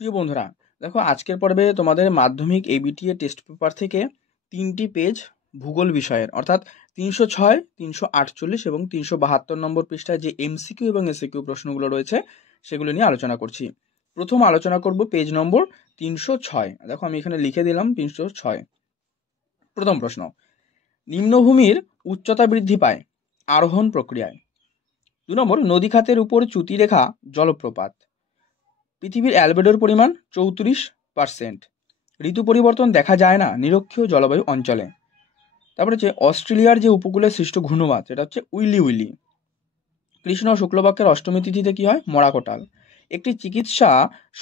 প্রিয় বন্ধুরা, দেখো আজকের পর্বে তোমাদের মাধ্যমিক এবিটিএ টেস্ট পেপার থেকে 3টি পেজ ভূগোল বিষয়ের অর্থাৎ 306, 348 এবং 372 নম্বর পৃষ্ঠায় যে এমসিকিউ এবং এসিকিউ প্রশ্নগুলো রয়েছে সেগুলো নিয়ে আলোচনা করছি। প্রথম আলোচনা করব পেজ নম্বর 306। দেখো আমি এখানে লিখে দিলাম 306। প্রথম প্রশ্ন, নিম্নভূমির উচ্চতা বৃদ্ধি পায় আরোহণ প্রক্রিয়ায়। 2 নম্বর, নদী খাতের উপর চ্যুতিরেখা জলপ্রপাত। পৃথিবীর অ্যালবেডোর পরিমাণ 34%। ঋতু পরিবর্তন দেখা যায় না নিরক্ষীয় জলবায়ু অঞ্চলে। তারপরে হচ্ছে অস্ট্রেলিয়ার যে উপকূলে সৃষ্ট ঘূর্ণবাত, সেটা হচ্ছে উইলি উইলি। কৃষ্ণ শুক্লপক্ষের অষ্টমী তিথিতে কি হয়? মরাকোটাল। একটি চিকিৎসা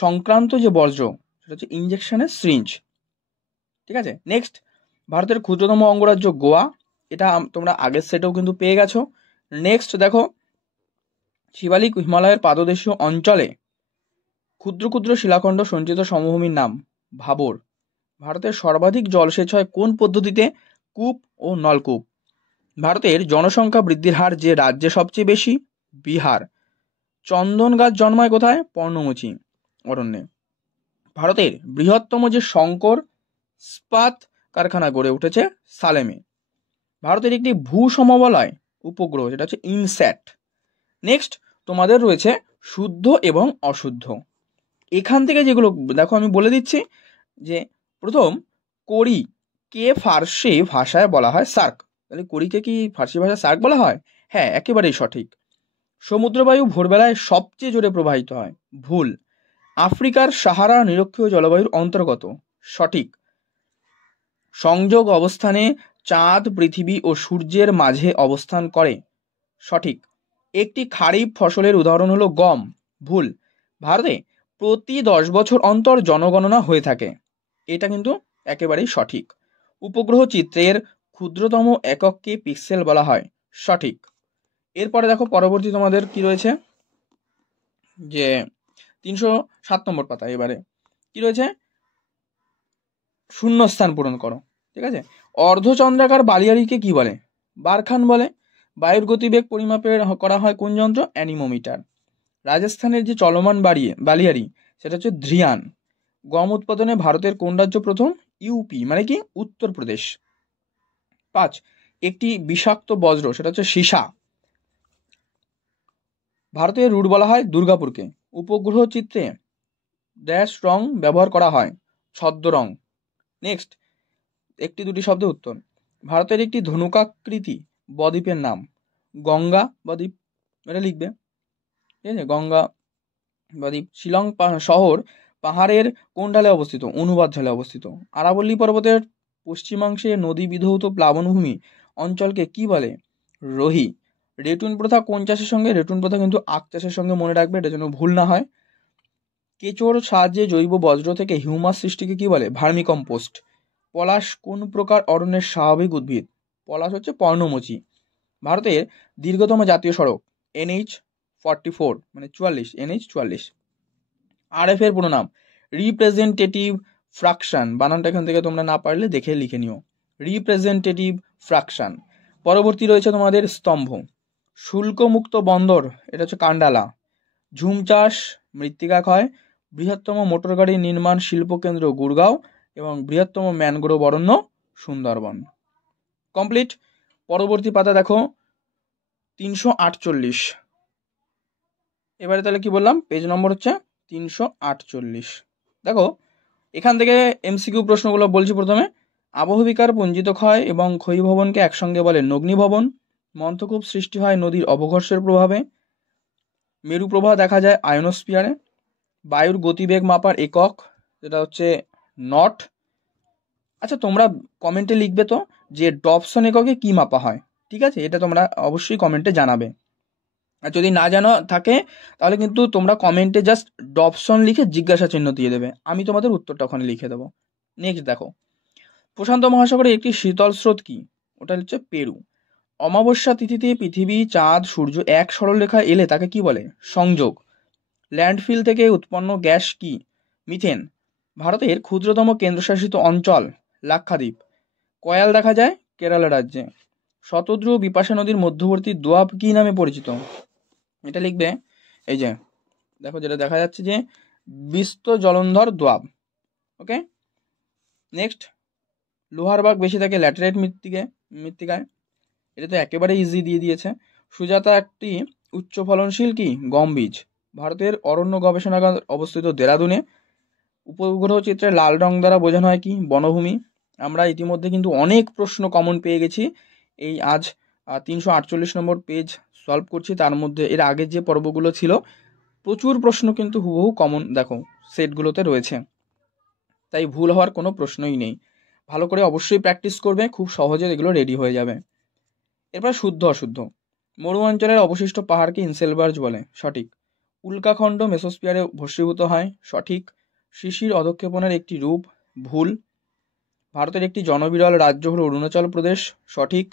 সংক্রান্ত যে বর্জ্য, সেটা হচ্ছে ইঞ্জেকশনের সিরিঞ্জ। ঠিক আছে, নেক্সট, ভারতের ক্ষুদ্রতম অঙ্গরাজ্য গোয়া। এটা তোমরা আগের সেটেও কিন্তু পেয়ে গেছো। নেক্সট দেখো, শিবালিক হিমালয়ের পাদদেশীয় অঞ্চলে ক্ষুদ্র ক্ষুদ্র শিলাখণ্ড সঞ্চিত সমভূমির নাম ভাবর। ভারতের সর্বাধিক জলসেচ হয় কোন পদ্ধতিতে? কূপ ও নলকূপ। ভারতের জনসংখ্যা বৃদ্ধির হার যে রাজ্যে সবচেয়ে বেশি? বিহার। চন্দন গাছ জন্মায় কোথায়? পর্ণমোচী অরণ্যে। ভারতের বৃহত্তম যে শঙ্কর ইস্পাত কারখানা গড়ে উঠেছে সালেমে। ভারতের একটি ভূ সমবলয় উপগ্রহ, যেটা হচ্ছে ইনস্যাট। নেক্সট, তোমাদের রয়েছে শুদ্ধ এবং অশুদ্ধ। এখান থেকে যেগুলো দেখো আমি বলে দিচ্ছি যে প্রথম, কোরি কে ফার্সি ভাষায় বলা হয় সার্ক। তাহলে কোরিকে কি ফার্সি ভাষায় সার্ক বলা হয়? হ্যাঁ, একেবারেই সঠিক। সমুদ্রবায়ু ভোরবেলায় সবচেয়ে জোরে প্রবাহিত হয়। ভুল। আফ্রিকার সাহারা নিরক্ষীয় জলবায়ুর অন্তর্গত। সঠিক। সংযোগ অবস্থানে চাঁদ পৃথিবী ও সূর্যের মাঝে অবস্থান করে। সঠিক। একটি খারিফ ফসলের উদাহরণ হলো গম। ভুল। ভারতে প্রতি 10 বছর অন্তর জনগণনা হয়ে থাকে। এটা কিন্তু একেবারেই সঠিক। উপগ্রহ চিত্রের ক্ষুদ্রতম একককে পিক্সেল বলা হয়। সঠিক। এরপরে দেখো পরবর্তী তোমাদের কি রয়েছে, যে 307 নম্বর পাতা। এবারে কি রয়েছে? শূন্যস্থান পূরণ করো। ঠিক আছে, অর্ধচন্দ্রাকার বালিয়াড়িকে কি বলে? বারখান বলে। বায়ুর গতিবেগ পরিমাপের করা হয় কোন যন্ত্র? অ্যানিমোমিটার। রাজস্থানের যে চলমান বালিয়াড়ি, সেটা হচ্ছে ধ্রিয়ান। গম উৎপাদনে ভারতের কোন রাজ্য প্রথম? ইউপি, মানে কি উত্তরপ্রদেশ। 5, একটি বিষাক্ত বজ্র, সেটা হচ্ছে সীসা। ভারতের রুট বলা হয় দুর্গাপুরকে। উপগ্রহ চিত্রে ড্যাশ রং ব্যবহার করা হয়? ছদ্ম রং। নেক্সট, একটি দুটি শব্দের উত্তর। ভারতের একটি ধনুকাকৃতি বদ্বীপের নাম? গঙ্গা বদ্বীপ। এটা লিখবে। ঠিক আছে, গঙ্গা বদ্বীপ। শিলং শহর পাহাড়ের কোন ঢালে অবস্থিত? অনুবাদ ঢালে অবস্থিত। আরাবল্লী পর্বতের পশ্চিমাংশে নদী বিধৌত প্লাবনভূমি অঞ্চলকে কি বলে? রোহি। রেটুন প্রথা কোন চাষের সঙ্গে? রেটুন প্রথা কিন্তু আখ চাষের সঙ্গে, মনে রাখবে, এটা যেন ভুল না হয়। কেঁচোর সাহায্যে জৈব বজ্র থেকে হিউমাস সৃষ্টিকে কি বলে? ভার্মিকম্পোস্ট। পলাশ কোন প্রকার অরণ্যের স্বাভাবিক উদ্ভিদ? পলাশ হচ্ছে পর্ণমোচী। ভারতের দীর্ঘতম জাতীয় সড়ক? NH44, মানে 44, NH44। RF এর পুরো নাম? Representative fraction. বানানটা এখান থেকে তোমরা না পারলে দেখে লিখে নিও, রিপ্রেজেন্টেটিভ ফ্রাকশন। পরবর্তী রয়েছে তোমাদের স্তম্ভ। শুল্কমুক্ত বন্দর, এটা হচ্ছে কান্ডালা। ঝুম চাষ, মৃত্তিকা ক্ষয়। বৃহত্তম মোটর গাড়ি নির্মাণ শিল্পকেন্দ্র গুরগাঁও এবং বৃহত্তম ম্যানগ্রোভ অরণ্য সুন্দরবন। কমপ্লিট। পরবর্তী পাতা দেখো 348। এবারে তাহলে কি বললাম? পেজ নম্বর হচ্ছে 348। দেখো এখান থেকে এমসিকিউ প্রশ্নগুলো বলছি। প্রথমে, আবহবিকার পুঞ্জিত ক্ষয় এবং ক্ষয়ীভবনকে একসঙ্গে বলে নগ্নিভবন। মন্থকূপ সৃষ্টি হয় নদীর অবঘর্ষের প্রভাবে। মেরু প্রবাহ দেখা যায় আয়োনোস্ফিয়ারে। বায়ুর গতিবেগ মাপার একক, যেটা হচ্ছে নট। আচ্ছা, তোমরা কমেন্টে লিখবে তো যে ডবসন এককে কি মাপা হয়। ঠিক আছে, এটা তোমরা অবশ্যই কমেন্টে জানাবে। আর যদি না জানা থাকে তাহলে কিন্তু তোমরা কমেন্টে জাস্ট ডবসন লিখে জিজ্ঞাসা চিহ্ন দিয়ে দেবে, আমি তোমাদের উত্তরটা ওখানে লিখে দেবো। নেক্সট দেখো, প্রশান্ত মহাসাগরে একটি শীতল স্রোত কি? ওটা হচ্ছে পেরু। অমাবস্যা তিথিতে পৃথিবী, চাঁদ, সূর্য এক সরলরেখায় এলে তাকে কি বলে? সংযোগ। ল্যান্ডফিল থেকে উৎপন্ন গ্যাস কি? মিথেন। ভারতের ক্ষুদ্রতম কেন্দ্রশাসিত অঞ্চল? লাক্ষাদ্বীপ। কয়াল দেখা যায় কেরালা রাজ্যে। শতদ্রু বিপাশা নদীর মধ্যবর্তী দোয়াব কি নামে পরিচিত? এটা লিখবে। এই যে দেখো, যেটা দেখা যাচ্ছে যে বিস্ত জলন্ধর দোয়াব। ওকে, নেক্সট, লোহারবাগ বেশি থাকে ল্যাটেরাইট মৃত্তিকায়, এটা তো একেবারে ইজি দিয়ে দিয়েছে। সুজাতা একটি উচ্চ ফলনশীল কি গম বীজ। ভারতের অরণ্য গবেষণাগার অবস্থিত দেরাদুনে। উপগ্রহ চিত্রে লাল রং দ্বারা বোঝানো হয় কি বনভূমি। আমরা ইতিমধ্যে কিন্তু অনেক প্রশ্ন কমন পেয়ে গেছি। এই আজ 348 নম্বর পেজ সলভ করছি, তার মধ্যে এর আগের যে পর্বগুলো ছিল প্রচুর প্রশ্ন কিন্তু হুবহু কমন দেখো সেটগুলোতে রয়েছে, তাই ভুল হওয়ার কোনো প্রশ্নই নেই। ভালো করে অবশ্যই প্র্যাকটিস করবে, খুব সহজে এগুলো রেডি হয়ে যাবে। এরপর শুদ্ধ অশুদ্ধ। মরু অঞ্চলের অবশিষ্ট পাহাড়কে ইনসেলবার্জ বলে, সঠিক। উল্কাখণ্ড মেসোস্ফিয়ারে ভস্মীভূত হয়, সঠিক। শিশির অধঃক্ষেপণের একটি রূপ, ভুল। ভারতের একটি জনবিরল রাজ্য হল অরুণাচল প্রদেশ, সঠিক।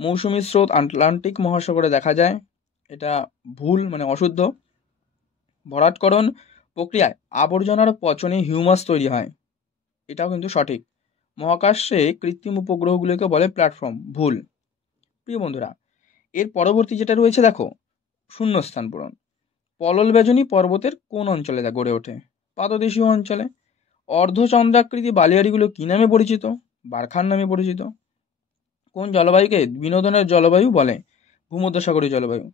মৌসুমী স্রোত আটলান্টিক মহাসাগরে দেখা যায়, এটা ভুল, মানে অশুদ্ধ। ভরাটকরণ প্রক্রিয়ায় আবর্জনার পচনে হিউমাস তৈরি হয়, এটাও কিন্তু সঠিক। মহাকাশে কৃত্রিম উপগ্রহগুলোকে বলে প্ল্যাটফর্ম, ভুল। প্রিয় বন্ধুরা, এর পরবর্তী যেটা রয়েছে দেখো শূন্যস্থান পূরণ। পলল বেজনী পর্বতের কোন অঞ্চলে গড়ে ওঠে? পাদদেশীয় অঞ্চলে। অর্ধচন্দ্রাকৃতি বালিয়াড়িগুলো কি নামে পরিচিত? বারখান নামে পরিচিত। কোন জলবায়ুকে বিনোদনের জলবায়ু বলে? ভূমধ্যসাগরীয় জলবায়ু।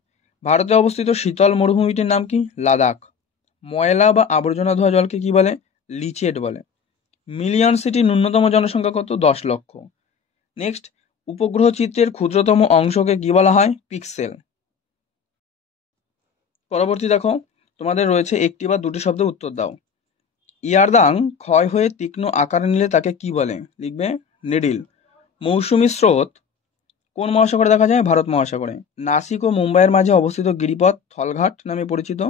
ভারতে অবস্থিত শীতল মরুভূমিটির নাম কি? লাদাখ। ময়লা বা আবর্জনা ধোয়া জলকে কি বলে? লিচেট বলে। মিলিয়ন সিটির ন্যূনতম জনসংখ্যা কত? 10 লক্ষ। নেক্সট, উপগ্রহ চিত্রের ক্ষুদ্রতম অংশকে কি বলা হয়? পিক্সেল। পরবর্তী দেখো তোমাদের রয়েছে একটি বা দুটি শব্দে উত্তর দাও। ইয়ারদাং ক্ষয় হয়ে তীক্ষ্ণ আকার নিলে তাকে কি বলে? লিখবে নিডিল। মৌসুমী স্রোত কোন মহাসাগরে দেখা যায়? ভারত মহাসাগরে। নাসিক ও মুম্বাইয়ের মাঝে অবস্থিত গিরিপথ থলঘাট নামে পরিচিত।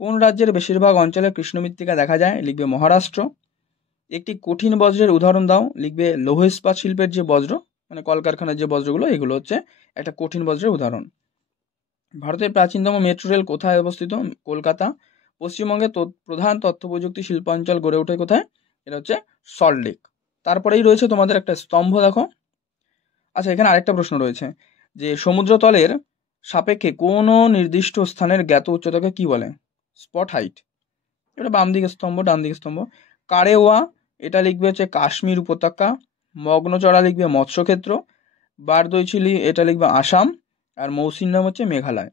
কোন রাজ্যের বেশিরভাগ অঞ্চলে কৃষ্ণ মৃত্তিকা দেখা যায়? লিখবে মহারাষ্ট্র। একটি কঠিন বজ্রের উদাহরণ দাও, লিখবে লৌহ ইস্পাত শিল্পের যে বজ্র, মানে কলকারখানার যে বজ্রগুলো, এগুলো হচ্ছে একটা কঠিন বজ্রের উদাহরণ। ভারতের প্রাচীনতম মেট্রো রেল কোথায় অবস্থিত? কলকাতা। পশ্চিমবঙ্গের প্রধান তথ্য প্রযুক্তি শিল্পাঞ্চল গড়ে ওঠে কোথায়? এটা হচ্ছে সল্টলেক। তারপরেই রয়েছে তোমাদের একটা স্তম্ভ দেখো। আচ্ছা, এখানে আরেকটা প্রশ্ন রয়েছে যে সমুদ্রতলের সাপেক্ষে কোন নির্দিষ্ট স্থানের জ্ঞাত উচ্চতাকে কি বলে? Spot height. এটা বাম দিকে স্তম্ভ, ডান দিকে স্তম্ভ। কারেওয়া এটা লিখবে হচ্ছে কাশ্মীর উপত্যকা। মগ্নচড়া লিখবে মৎস্যক্ষেত্র। বারদৈচিলি এটা লিখবে আসাম। আর মৌসিনরাম হচ্ছে মেঘালয়।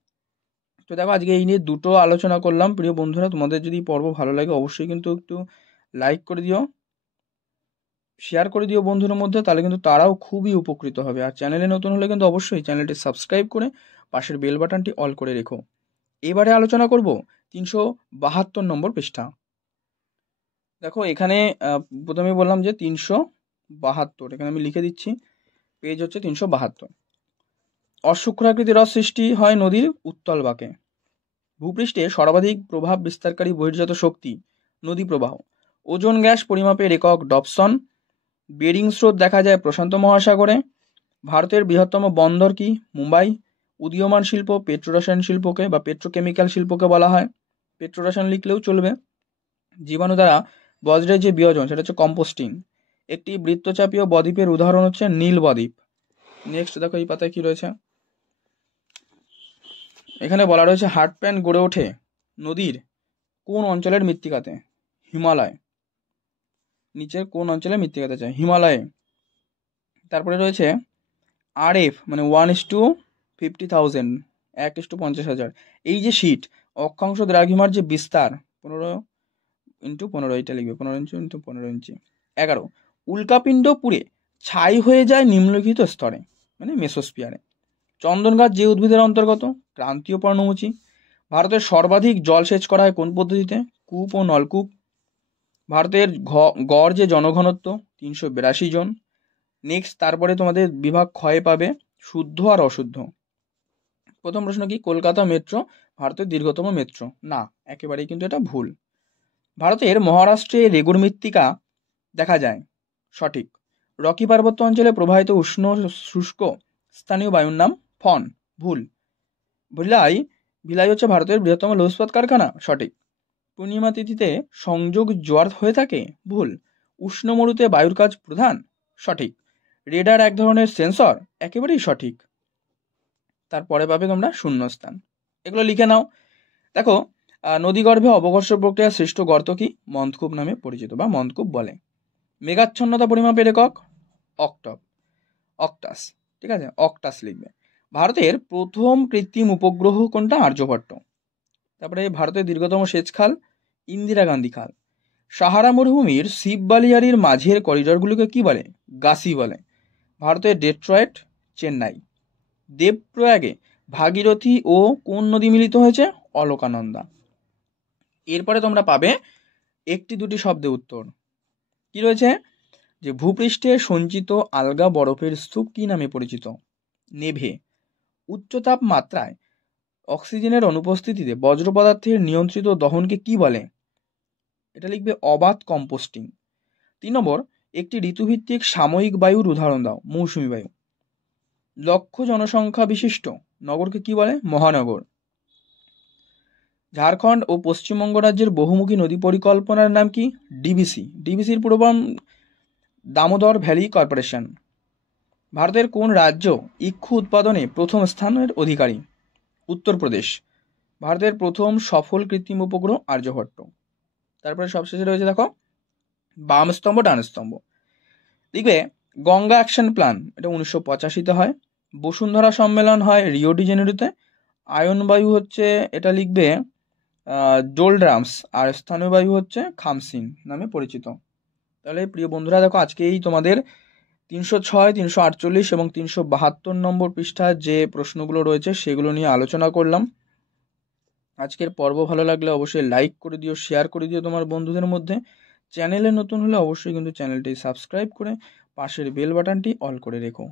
তো দেখো আজকে এই নিয়ে দুটো আলোচনা করলাম। প্রিয় বন্ধুরা, তোমাদের যদি পর্ব ভালো লাগে অবশ্যই কিন্তু একটু লাইক করে দিও, শেয়ার করে দিও বন্ধুদের মধ্যে, তাহলে কিন্তু তারাও খুবই উপকৃত হবে। আর চ্যানেলে নতুন হলে কিন্তু অবশ্যই চ্যানেলটি সাবস্ক্রাইব করে পাশের বেল বাটনটি অল করে রেখো। এবারে আলোচনা করব 372 নম্বর পৃষ্ঠা। দেখো এখানে প্রথমে বললাম যে 372, এখানে আমি লিখে দিচ্ছি, পেজ হচ্ছে 372। অশুক্রাকৃতি হ্রদ সৃষ্টি হয় নদীর উত্তল বাঁকে। ভূপৃষ্ঠে সর্বাধিক প্রভাব বিস্তারকারী বহির্জাত শক্তি নদী প্রবাহ। ওজোন গ্যাস পরিমাপের একক ডবসন। বেরিং স্রোত দেখা যায় প্রশান্ত মহাসাগরে। ভারতের বৃহত্তম বন্দর কি? মুম্বাই। উদীয়মান শিল্প পেট্রোরসায়ন শিল্পকে বা পেট্রোকেমিক্যাল শিল্পকে বলা হয়। পেট্রোরসায়ন লিখলেও চলবে। জীবাণু দ্বারা বজ্রের যে বিয়োজন সেটা হচ্ছে কম্পোস্টিং। একটি বৃত্তচাপীয় বদ্বীপের উদাহরণ হচ্ছে নীল বদ্বীপ। নেক্সট দেখো এই পাতায় কি রয়েছে। এখানে বলা রয়েছে হার্টপ্যান গড়ে ওঠে নদীর কোন অঞ্চলের মৃত্তিকাতে? হিমালয়। নিচের কোন অঞ্চলে মৃত্তিকাতে চায়? হিমালয়ে। তারপরে রয়েছে RF মানে 1:50,000, 1:50,000। এই যে শীট অক্ষাংশ দ্রাঘিমার যে বিস্তার 15x15, এটা লিখবে 15 ইঞ্চি 11। উল্কাপিণ্ড পুড়ে ছাই হয়ে যায় নিম্নলিখিত স্তরে, মানে মেসোস্ফিয়ারে। চন্দন গাছ যে উদ্ভিদের অন্তর্গত? ক্রান্তীয় পর্ণমোচী। ভারতের সর্বাধিক জলসেচ করা হয় কোন পদ্ধতিতে? কূপ ও নলকূপ। ভারতের গড় যে জনঘনত্ব 382 জন। নেক্সট, তারপরে তোমাদের বিভাগ ক্ষয়ে পাবে শুদ্ধ আর অশুদ্ধ। প্রথম প্রশ্ন কি কলকাতা মেট্রো ভারতের দীর্ঘতম মেট্রো? না, একেবারেই কিন্তু এটা ভুল। ভারতের মহারাষ্ট্রে রেগুর মৃত্তিকা দেখা যায়, সঠিক। রকি পার্বত্য অঞ্চলে প্রবাহিত উষ্ণ শুষ্ক স্থানীয় বায়ুর নাম ফন, ভুল। ভিলাই হচ্ছে ভারতের বৃহত্তম লৌহ ইস্পাত কারখানা, সঠিক। পূর্ণিমা তিথিতে সংযোগ জোয়ার হয়ে থাকে, ভুল। উষ্ণ মরুতে বায়ুর কাজ প্রধান, সঠিক। রেডার এক ধরনের সেন্সর, একেবারেই সঠিক। তারপরে পাবে তোমরা শূন্যস্থান, এগুলো লিখে নাও। দেখো নদীগর্ভে অবঘর্ষ প্রক্রিয়া সৃষ্ট গর্ত কি? মন্দকূপ নামে পরিচিত বা মন্দকূপ বলে। মেঘাচ্ছন্নতা পরিমাপের একক অক্টাস, ঠিক আছে, অক্টাস লিখবে। ভারতের প্রথম কৃত্রিম উপগ্রহ কোনটা? আর্যভট্ট। তারপরে ভারতের দীর্ঘতম সেচ খাল ইন্দিরা গান্ধী খাল। সাহারা মরুভূমির শিব বালিয়ারির মাঝের করিডরগুলোকে কি বলে? গাসি বলে। ভারতের ডেট্রয়েট, চেন্নাই। দেবপ্রয়াগে ভাগীরথী ও কোন নদী মিলিত হয়েছে? অলকানন্দা। এরপরে তোমরা পাবে একটি দুটি শব্দে উত্তর। কি রয়েছে? যে ভূপৃষ্ঠে সঞ্চিত আলগা বরফের স্তূপ কি নামে পরিচিত? নেভে। উচ্চ তাপমাত্রায় অক্সিজেনের অনুপস্থিতিতে বজ্র পদার্থের নিয়ন্ত্রিত দহনকে কি বলে? এটা লিখবে অবাধ কম্পোস্টিং। 3 নম্বর, একটি ঋতুভিত্তিক সাময়িক বায়ুর উদাহরণ দাও। মৌসুমী বায়ু। লক্ষ জনসংখ্যা বিশিষ্ট নগরকে কি বলে? মহানগর। ঝাড়খণ্ড ও পশ্চিমবঙ্গ রাজ্যের বহুমুখী নদী পরিকল্পনার নাম কি? ডিবিসি। ডিবিসির পুরোনাম দামোদর ভ্যালি কর্পোরেশন। ভারতের কোন রাজ্য ইক্ষু উৎপাদনে প্রথম স্থানের অধিকারী? উত্তরপ্রদেশ। ভারতের প্রথম সফল কৃত্রিম উপগ্রহ আর্যভট্ট। তারপরে সবশেষে রয়েছে দেখো বাম স্তম্ভ ডান স্তম্ভ। লিখবে গঙ্গা অ্যাকশন প্ল্যান, এটা 1985-তে হয়। বসুন্ধরা সম্মেলন হয় রিও ডি জেনেরোতে। আয়ন বায়ু হচ্ছে, এটা লিখবে ডোলড্রামস। আর স্থানীয় বায়ু হচ্ছে খামসিন নামে পরিচিত। তাহলে প্রিয় বন্ধুরা দেখো, আজকে এই তোমাদের 306, 348 এবং 372 নম্বর পৃষ্ঠার যে প্রশ্নগুলো রয়েছে সেগুলো নিয়ে আলোচনা করলাম। আজকের পর্ব ভালো লাগলে অবশ্যই লাইক করে দিও, শেয়ার করে দিও তোমার বন্ধুদের মধ্যে। চ্যানেলে নতুন হলে অবশ্যই কিন্তু চ্যানেলটি সাবস্ক্রাইব করে পাশের বেল বাটনটি অল করে রেখো।